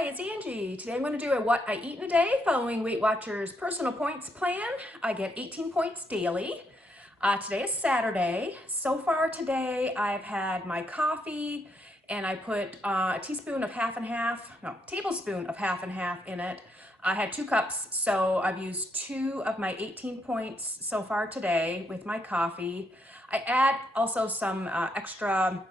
Hi, it's Angie. Today I'm going to do a what I eat in a day following Weight Watchers personal points plan. I get 18 points daily. Today is Saturday. So far today I've had my coffee and I put a tablespoon of half and half in it. I had 2 cups, so I've used 2 of my 18 points so far today with my coffee. I add also some extra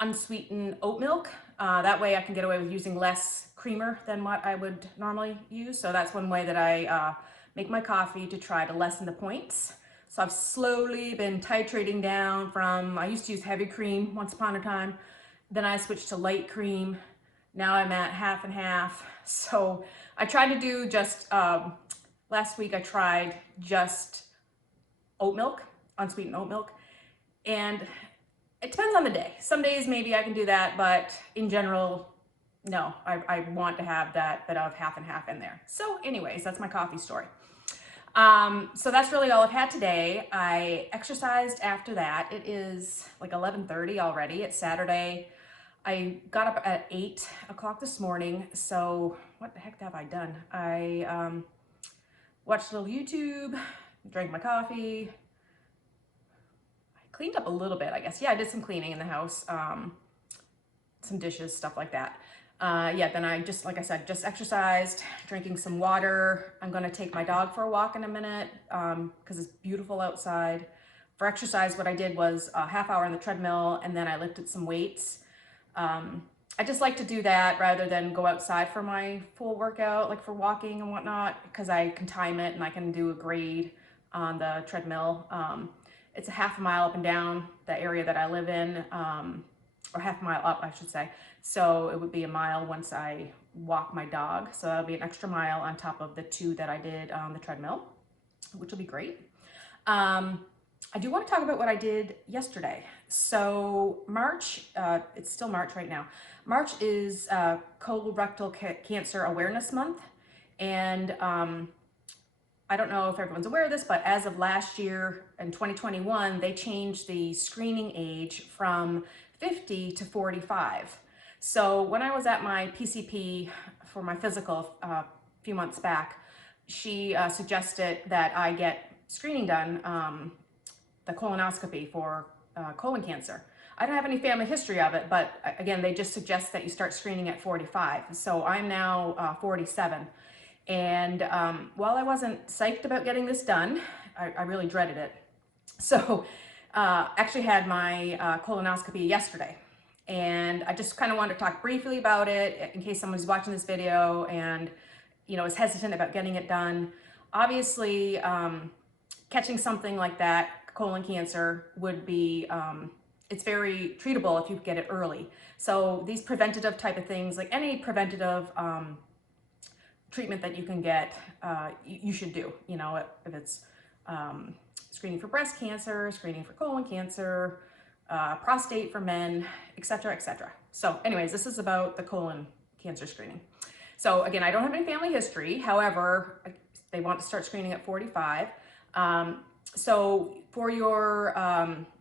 unsweetened oat milk. That way I can get away with using less creamer than what I would normally use. So that's one way that I make my coffee to try to lessen the points. So I've slowly been titrating down from, I used to use heavy cream once upon a time. Then I switched to light cream. Now I'm at half and half. So I tried to do just, last week I tried just oat milk, unsweetened oat milk. And it depends on the day. Some days maybe I can do that, but in general, no, I want to have that bit of half and half in there. So anyways, that's my coffee story. So that's really all I've had today. I exercised after that. It is like 11:30 already. It's Saturday. I got up at 8 o'clock this morning. So what the heck have I done? I watched a little YouTube, drank my coffee, cleaned up a little bit, I guess. Yeah, I did some cleaning in the house, some dishes, stuff like that. Yeah, then I just, like I said, just exercised, drinking some water. I'm gonna take my dog for a walk in a minute because it's beautiful outside. For exercise, what I did was a half hour on the treadmill and then I lifted some weights. I just like to do that rather than go outside for my full workout, like for walking and whatnot, because I can time it and I can do a grade on the treadmill. It's a half a mile up and down the area that I live in, or half a mile up, I should say. So it would be a mile once I walk my dog. So that'll be an extra mile on top of the 2 that I did on the treadmill, which will be great. I do want to talk about what I did yesterday. So March, it's still March right now. March is Colorectal Cancer Awareness Month. And I don't know if everyone's aware of this, but as of last year in 2021, they changed the screening age from 50 to 45. So when I was at my PCP for my physical a few months back, she suggested that I get screening done, the colonoscopy for colon cancer. I don't have any family history of it, but again, they just suggest that you start screening at 45. So I'm now 47. And while I wasn't psyched about getting this done, I really dreaded it. So actually had my colonoscopy yesterday. And I just kind of wanted to talk briefly about it in case someone's watching this video and, you know, is hesitant about getting it done. Obviously, catching something like that, colon cancer, would be, it's very treatable if you get it early. So these preventative type of things, like any preventative treatment that you can get, you should do, you know, if it's screening for breast cancer, screening for colon cancer, prostate for men, etc., etc. So anyways, this is about the colon cancer screening. So again, I don't have any family history. However, they want to start screening at 45. So for your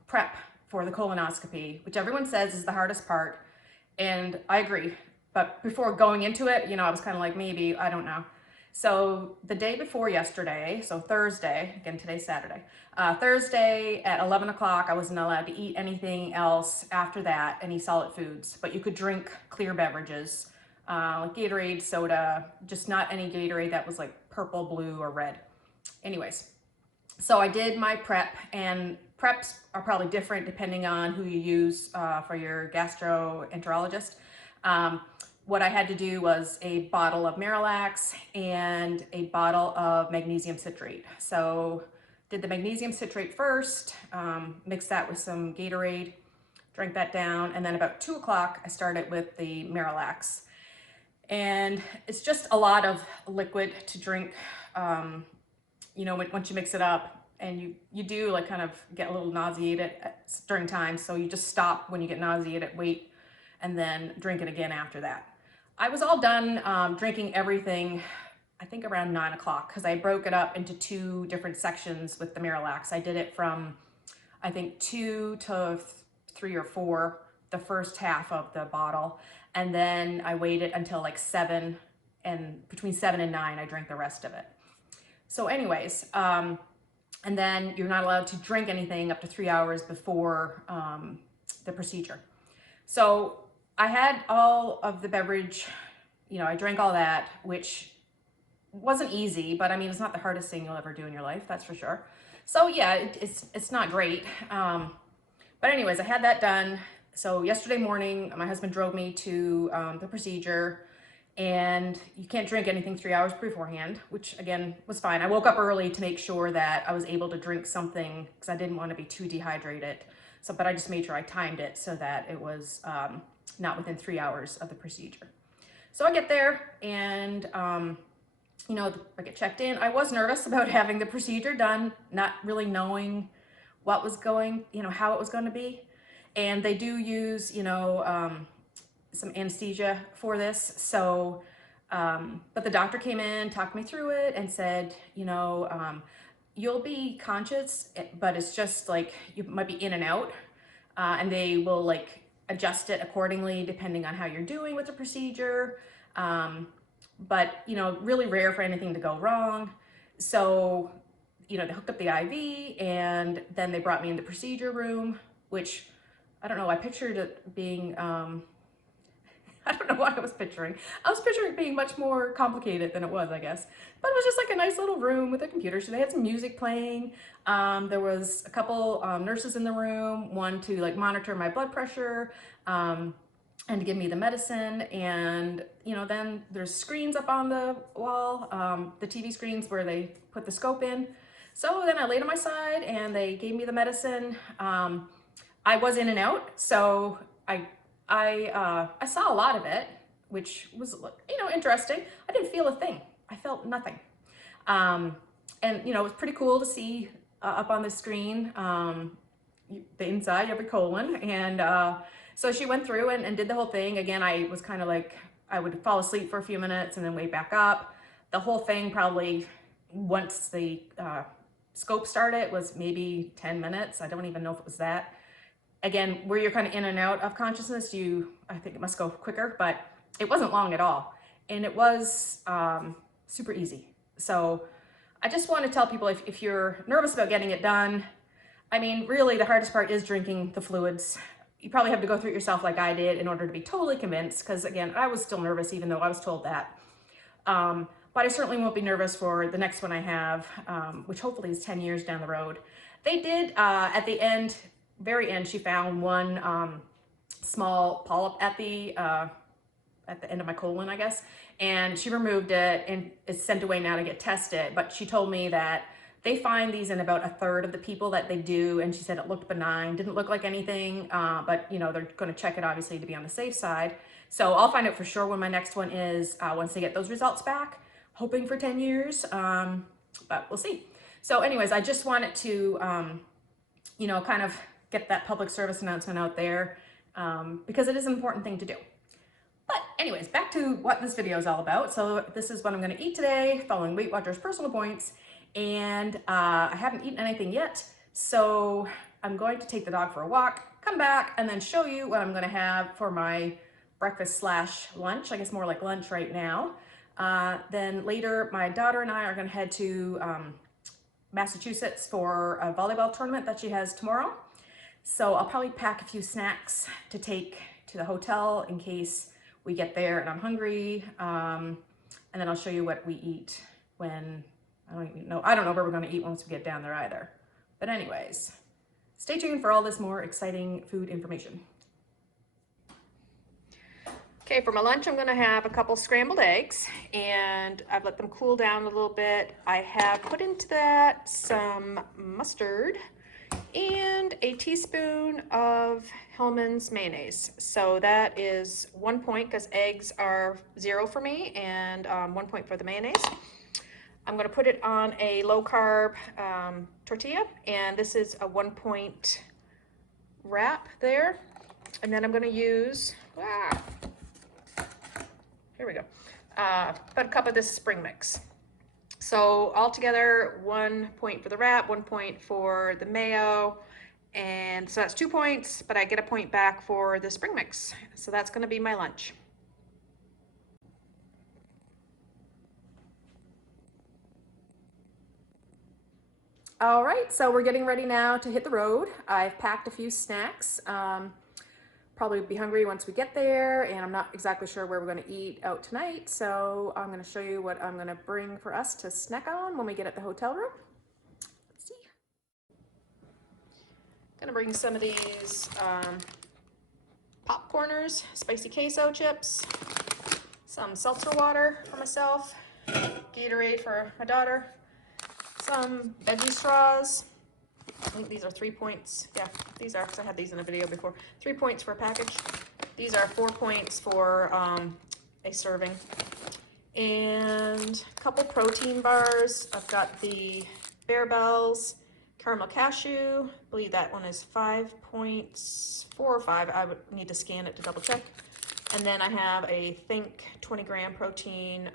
prep for the colonoscopy, which everyone says is the hardest part, and I agree, but before going into it, you know, I was kind of like, maybe, I don't know. So the day before yesterday, so Thursday, again, today's Saturday, Thursday at 11 o'clock, I wasn't allowed to eat anything else after that, any solid foods, but you could drink clear beverages, like Gatorade, soda, just not any Gatorade that was like purple, blue, or red. Anyways, so I did my prep, and preps are probably different depending on who you use for your gastroenterologist. What I had to do was a bottle of Miralax and a bottle of magnesium citrate. So did the magnesium citrate first, mixed that with some Gatorade, drank that down, and then about 2 o'clock I started with the Miralax. And it's just a lot of liquid to drink, you know, once you mix it up, and you do like kind of get a little nauseated during times, so you just stop when you get nauseated, wait, and then drink it again after that. I was all done drinking everything, I think around 9 o'clock, because I broke it up into 2 different sections with the Miralax. I did it from, I think, 2 to 3 or 4, the first half of the bottle. And then I waited until like 7, and between 7 and 9, I drank the rest of it. So anyways, and then you're not allowed to drink anything up to 3 hours before the procedure. So I had all of the beverage, I drank all that, which wasn't easy, but I mean, it's not the hardest thing you'll ever do in your life, that's for sure. So yeah, it's not great. But anyways, I had that done. So yesterday morning, my husband drove me to the procedure, and you can't drink anything 3 hours beforehand, which again was fine. I woke up early to make sure that I was able to drink something because I didn't want to be too dehydrated. So, but I just made sure I timed it so that it was not within 3 hours of the procedure. So I get there and, I get checked in. I was nervous about having the procedure done, not really knowing what was going, how it was going to be. And they do use, some anesthesia for this. So, but the doctor came in, talked me through it and said, you'll be conscious, but it's just like, you might be in and out, and they will like adjust it accordingly, depending on how you're doing with the procedure. But, really rare for anything to go wrong. So, they hooked up the IV and then they brought me in the procedure room, which I don't know, I pictured it being, I don't know what I was picturing. I was picturing it being much more complicated than it was, I guess. But it was just like a nice little room with a computer. So they had some music playing. There was a couple nurses in the room, one to like monitor my blood pressure and to give me the medicine. And, then there's screens up on the wall, the TV screens where they put the scope in. So then I laid on my side and they gave me the medicine. I was in and out, so I saw a lot of it, which was, interesting. I didn't feel a thing. I felt nothing. And, it was pretty cool to see up on the screen the inside of your colon. And so she went through and did the whole thing. Again, I was kind of like, I would fall asleep for a few minutes and then wake back up. The whole thing probably, once the scope started, was maybe 10 minutes. I don't even know if it was that. Again, where you're kind of in and out of consciousness, I think it must go quicker, but it wasn't long at all. And it was super easy. So I just want to tell people, if you're nervous about getting it done, I mean, really the hardest part is drinking the fluids. You probably have to go through it yourself like I did in order to be totally convinced, because again, I was still nervous even though I was told that. But I certainly won't be nervous for the next one I have, which hopefully is 10 years down the road. They did, at the end, very end, she found one small polyp at the end of my colon, I guess, and she removed it and it's sent away now to get tested. But she told me that they find these in about 1/3 of the people that they do, and she said it looked benign, didn't look like anything, but they're going to check it obviously to be on the safe side. So I'll find out for sure when my next one is, once they get those results back, hoping for 10 years, but we'll see. So anyways, I just wanted to, kind of get that public service announcement out there, because it is an important thing to do. But anyways, back to what this video is all about. So this is what I'm going to eat today, following Weight Watchers personal points. And I haven't eaten anything yet, so I'm going to take the dog for a walk, come back, and then show you what I'm going to have for my breakfast / lunch. I guess more like lunch right now. Then later, my daughter and I are going to head to Massachusetts for a volleyball tournament that she has tomorrow. So I'll probably pack a few snacks to take to the hotel in case we get there and I'm hungry. And then I'll show you what we eat when, I don't know where we're going to eat once we get down there either. But anyways, stay tuned for all this more exciting food information. Okay, for my lunch, I'm gonna have a couple scrambled eggs, and I've let them cool down a little bit. I have put into that some mustard and a teaspoon of Hellmann's mayonnaise. So that is 1 point, because eggs are 0 for me, and 1 point for the mayonnaise. I'm gonna put it on a low carb tortilla, and this is a 1 point wrap there. And then I'm gonna use, here we go, about a cup of this spring mix. So altogether, 1 point for the wrap, 1 point for the mayo, And so that's 2 points, but I get a point back for the spring mix. So that's gonna be my lunch. All right, so we're getting ready now to hit the road. I've packed a few snacks. Probably be hungry once we get there, and I'm not exactly sure where we're gonna eat out tonight, so I'm gonna show you what I'm gonna bring for us to snack on when we get at the hotel room. Let's see. Gonna bring some of these popcorners, spicy queso chips, some seltzer water for myself, Gatorade for my daughter, some veggie straws. I think these are 3 points. Yeah, these are, because I had these in a video before. 3 points for a package. These are 4 points for a serving. And a couple protein bars. I've got the Bear Bells caramel cashew. I believe that one is 5 points, 4 or 5. I would need to scan it to double check. And then I have a Think 20-gram protein.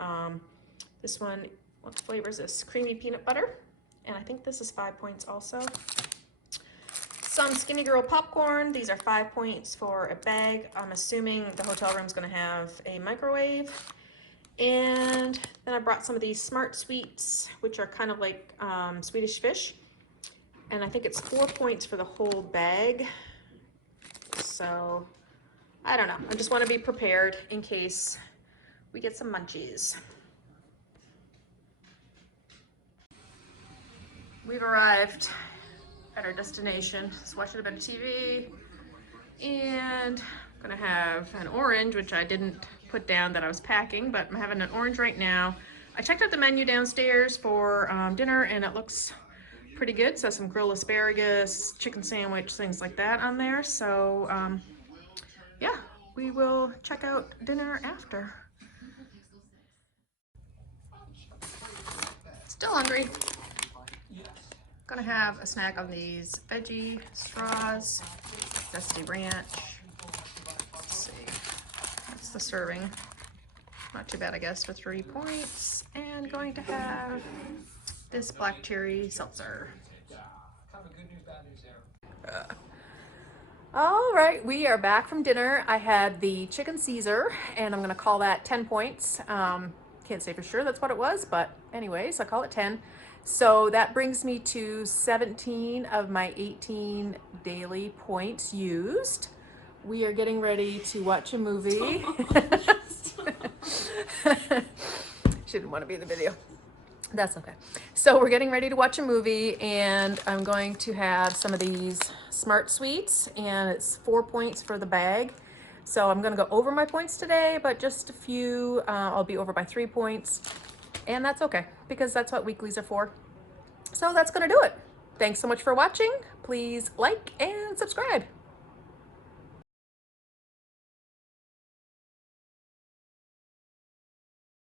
This one, what flavor is this? Creamy peanut butter. And I think this is 5 points also. Some Skinny Girl popcorn. These are 5 points for a bag. I'm assuming the hotel room's gonna have a microwave. And then I brought some of these Smart Sweets, which are kind of like Swedish fish. And I think it's 4 points for the whole bag. So, I don't know. I just wanna be prepared in case we get some munchies. We've arrived at our destination. Just watching a bit of TV, and I'm gonna have an orange, which I didn't put down that I was packing, but I'm having an orange right now. I checked out the menu downstairs for dinner, and it looks pretty good. So some grilled asparagus, chicken sandwich, things like that on there. So yeah, we will check out dinner after. Still hungry. Gonna have a snack on these veggie straws, zesty ranch. Let's see, that's the serving. Not too bad, I guess, for 3 points. And going to have this black cherry seltzer. All right, we are back from dinner. I had the chicken Caesar, and I'm gonna call that 10 points. Can't say for sure that's what it was, but anyways, I call it 10. So that brings me to 17 of my 18 daily points used. We are getting ready to watch a movie. She didn't want to be in the video. That's okay. So we're getting ready to watch a movie, and I'm going to have some of these Smart Sweets, and it's 4 points for the bag. So I'm gonna go over my points today, but just a few. I'll be over by 3 points. And that's okay, because that's what weeklies are for. So that's gonna do it. Thanks so much for watching. Please like and subscribe.